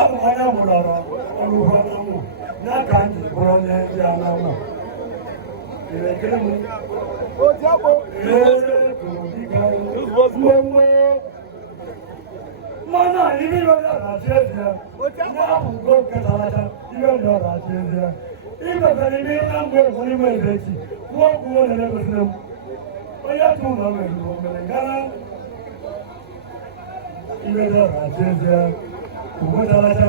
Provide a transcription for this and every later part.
abụ m onye mụlọrọ ọrụ ugbo n'anwụ ya ka m ji bụrụ onye ji ananwụ ekele m mana ibi lọ́dọ̀ àti ẹ̀dìyà ní àbùkù kẹtàlájà ibi lọ́dọ̀ àti ẹ̀dìyà ìgbẹ̀fẹ̀ ni bí wọ́n ń gbé ìfún ìmọ̀ ìbẹ̀jì wọ́n kú wọ́n lẹ́lẹ́ pẹ̀sìlẹ̀ mu ó yẹ tó lọ mẹ́rin lọ mẹ́rin gánà ibi lọ́dọ̀ àti ẹ̀dìyà kẹtàlájà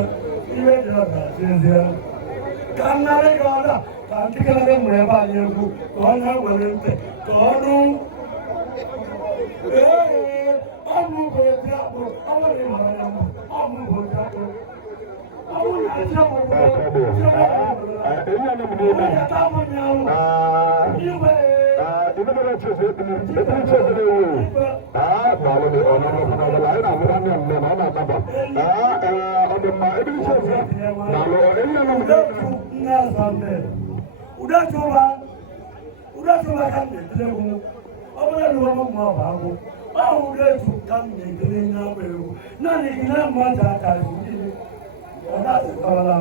ibi lọ́dọ̀ àti ẹ̀dìyà kànnàlẹ́ kọ́ọ̀dà kàntíkẹ́lẹ́ mú ẹ bá yẹ kú kọ́ọ̀nà wẹ̀rẹ̀ ń tẹ̀ kọ́ọ̀nù ọmọ bòtí àpò ọmọ ní màá ọmọ bòtí àpò àwọn ìyàtí ọmọ bòtí àpò èyí àná mi ní ẹ̀mí ìyàtá ọmọ ní àwọn ìwé ìdíbẹ̀rẹ̀ tí o ṣe é bí ètò ìṣe ìṣe wò báwo ni ọ̀nà ọ̀nà ọ̀nà ayé náà wúrà ní ọ̀nà ọ̀nà ọ̀nà àbábà ọ̀nà mà ebi ní ṣe ṣe nàlọ́ èyí àná mi ní ẹ̀mí. Udatuba kan ne tlewu ọmọdé ló wọ́n mú ọba wo báwo lè tún kan ne tlewu náà pẹ̀lú náà ní iná máa ta kàlù nílé ọ̀dà àti kọ́lá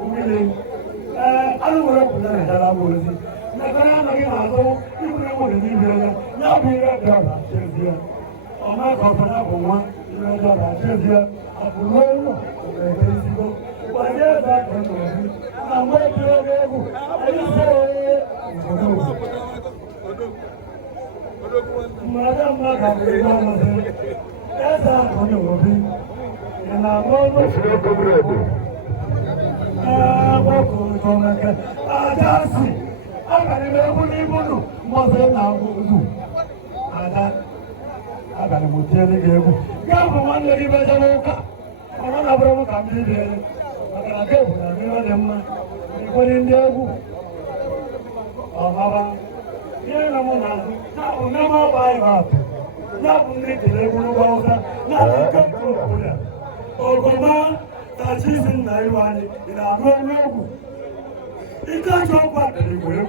òmìnir alùpùpù kù náà ìdára wọlé sí nàkàrà àmàkì máa tó ìwúrẹ́ wọlé ní ìbílẹ̀ náà náà bí ìrẹ́ bí ọ̀rọ̀ àti ẹ̀díẹ̀ ọmọ àkọ́kọ́ náà kò wọ́n ìrẹ́ bí ọ̀rọ̀ àti ẹ̀díẹ̀ àbúrò ọ̀rọ̀ ẹ̀dẹ́ ìsìnkú wàyé ẹ̀dá kan tó wọ́n sí àwọn ẹ̀dẹ́ ẹ̀dẹ́gù Madam Madam, that's how come you will be. And I want to see the bread. What could come again? I just see. I can never even do more than I will do. And that I can tell you. Come on, lady, but I woke up. Another brother comes in here. I go, I know them. They put in their book. Oh, yeah, no more now. No more buy up. Now we need to live in the world. Now we come to Korea. Oh, Goma, that is in Naiwan, in our home. It can't talk about the way.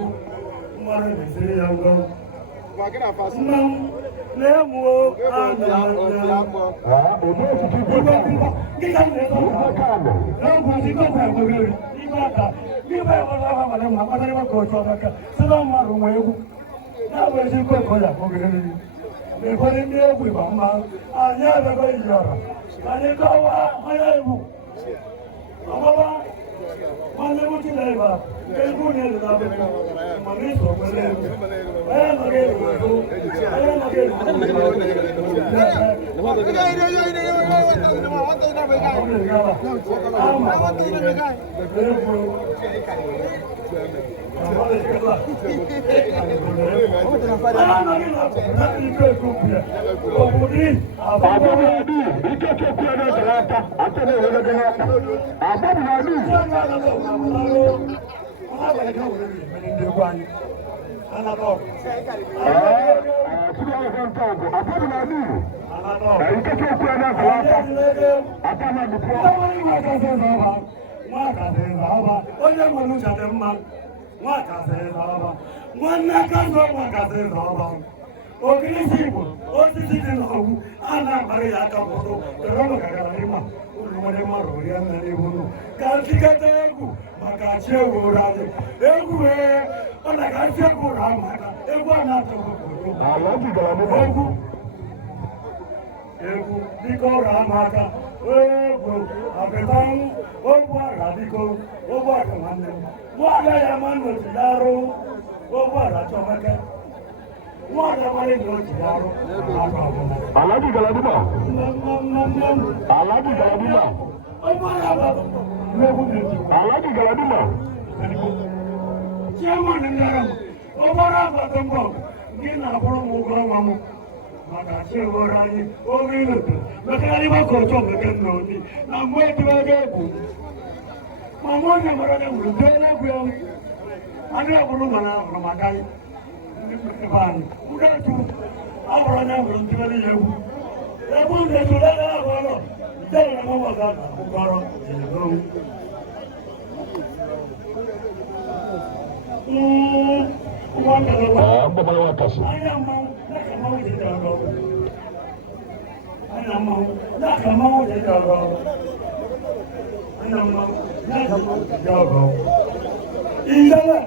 What is the young girl? Nemo, and Alhaji Galadima. Alhaji Galadima. Alhaji Galadima. Chairman Ngaram. Obara Batambo. Gina Promo Gramamu. Makache Gorani. Ovino. Makari Makoto Makanoni. I'm waiting to go. Mamma Marana will do it. I never know Ramadan. Udatu abranya mrundiri yewu ebu ndetula na bolo tele mo magana ukoro ero baba wakasi ayama nakama ujidaro Ijala,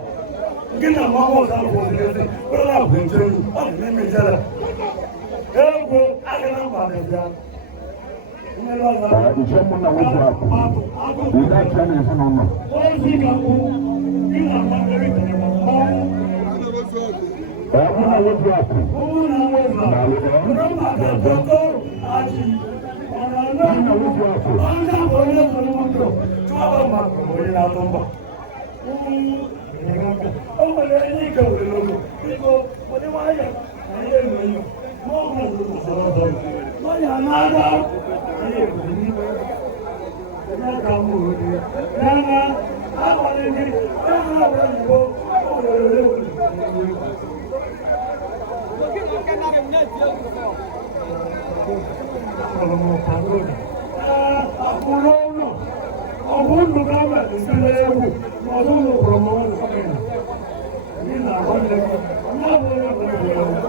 gina mama sa ko ne, wala ko je, on ne mi jala. Ego, agana ba ne ya. Ìṣẹ́mu náà wọ́n ti àpò. Ìdá ìṣẹ́ ni ìfún ọmọ. Wọ́n ti kà kú, gina mama ne rí tẹ̀lé mọ́. Ẹ̀kún náà wọ́n ti àpò. Òun náà wọ́n ti àpò. Ọ̀rọ̀ máa bẹ̀ gbọ́dọ̀ àti ọ̀rọ̀ náà wọ́n ti àpò. Wọ́n ń dàbọ̀ ní ọ̀sán ní mọ́tò tí wọ́n bá máa kọ̀ wọ́n yẹn tó ń bọ̀. Ọmọ rẹ̀ ní ìkẹwé lọ́wọ́. Bíkọ́ wọ́n ní wáyà ayé ìròyìn. Mọ́ ọ̀gbọ̀n ló ń sọ̀rọ̀ sọ̀rọ̀. Wọ́n yà náà dá ayé ìròyìn. Ẹ̀yà ká mú òde. Yàrá àwọn ẹni ẹ̀rọ àwọn ìbò ọ̀rọ̀ rẹ̀ wò. Ọ̀gbọ́n gọ́ọ̀mẹ̀ ìsinmi ewu ọdún ọ̀pọ̀lọpọ̀ wọn lọ́pẹ̀ nínú àwọn ẹgbẹ́ láwọn ẹgbẹ́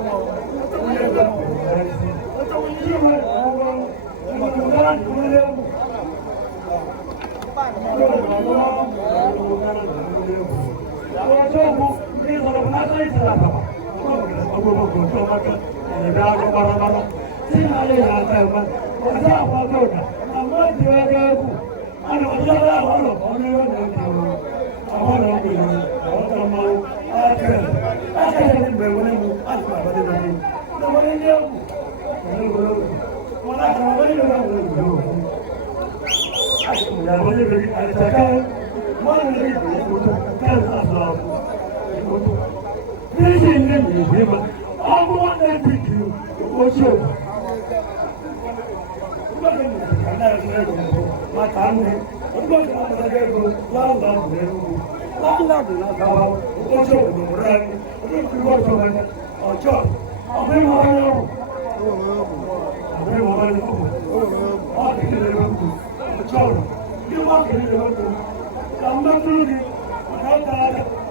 Ano ọjọ́ àwọn ọ̀nà ìgbìmọ̀ àwọn ọ̀gbìnrin àwọn ọmọ akẹ́kẹ̀ẹ́ ní bẹ̀rẹ̀ ní mú àti àbádé lọ́wọ́ lọ́wọ́ ní ẹ̀kù wọn láti wọ́n ní ìlú àwọn ìlú àti ìyàwó ní ìbẹ̀rẹ̀ àìsàká wọ́n ní ìbẹ̀rẹ̀ ìgbòtò kẹ́rù àtàrà ìgbòtò ní ṣe ní ìgbìmọ̀ ọmọ wọn ní ìbìkì oṣù Matanu, ọdún kan máa dẹ́ ko láńláàdù lẹ́nu láńláàdù lágbàwá ọjọ́ òdòdó ọdún tí wọ́n jọ lẹ́nu ọjọ́ ọ̀gbẹ́ wọn yọ ọ̀gbẹ́ wọn yọ ọ̀gbẹ́ lẹ́nu ọjọ́ bí wọ́n kiri lẹ́nu kàmbá dúró ni ọ̀gá ọ̀gá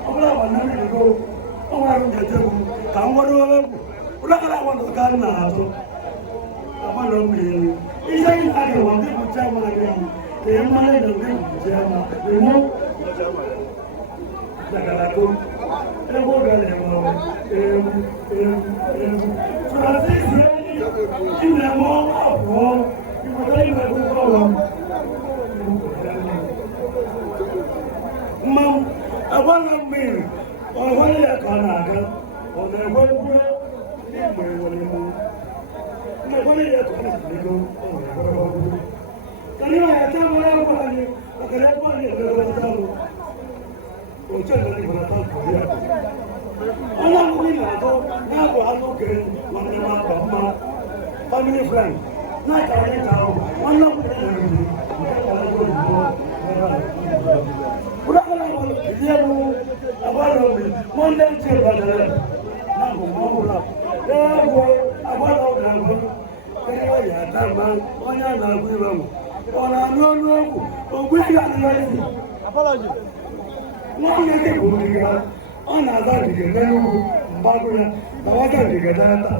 ọ̀gbẹ́ àwọn náà yẹ kó ọ̀gbẹ́ àwọn jẹjẹ kù kà ń wọ́n lọ́wọ́ kù ọ̀dọ́kọ̀lá àwọn ọ̀gá náà tó àwọn ọ̀gbẹ́ yẹn iṣẹ́ ìhàlẹ̀ wọ́n tí kò jẹ́ wọn lẹ́yìn èyí máa lè lọ sí ìjẹ́ wọn èmú jàgàlàkó ẹgbẹ́ ògàlẹ̀ wọn èmú francis ilẹ̀ mọ́ àbọ̀ ìpàdé ìwẹ̀ púpọ̀ wọn mọ́ ẹgbọ́n náà mìíràn ọ̀wọ́n lè ẹ̀kọ́ náà gẹ́ ọ̀nà ẹgbẹ́ gbúrẹ́ ní ìgbẹ̀ ìwọ̀lẹ̀ mọ́ ẹgbọ́n lè ẹ̀kọ́ náà nígbó Kani ayataka wao kwani wakalekwa ni wazalo. Ochana ni wanataka. Ala mwini hapo na kwa hapo kile wanema mama family friend. Na tawe tao. Wana mwini. Unakala wale leo abalo mi monde che badala. Na mama leo abalo na kaya ya tama wana na kuiwa ọ̀nà àmì ọ̀nà ọ̀gbù ògbé ìyàtọ̀ lẹ́yìn apọ́lọ́jì wọ́n lè dé ìwò ìgbà ọ̀nà àzá ìdìgẹ̀ lẹ́yìn mbágbóyà bàwátà ìdìgẹ̀ dáyàtà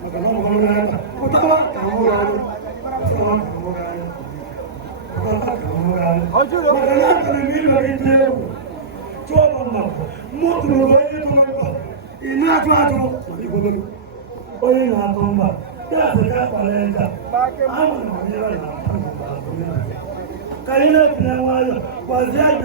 màkàlá mọ̀kànlá dáyàtà kò tábà kàmúra rẹ̀ tábà kàmúra rẹ̀ tábà kàmúra rẹ̀ màkàlá àtàlẹ̀ mi lórí jẹ́ ewu tí ó bá mọ̀ mọ́tò lọ́wọ́ yẹ́ tó lọ́wọ́ iná tó àtọ́ ìgbòmọ̀ oyè nà àtọ́ mbà tí a sì ká pàlẹ́ ẹja àwọn ọ̀nà ìrọ̀ ìlànà Kayina Pinawaya was there.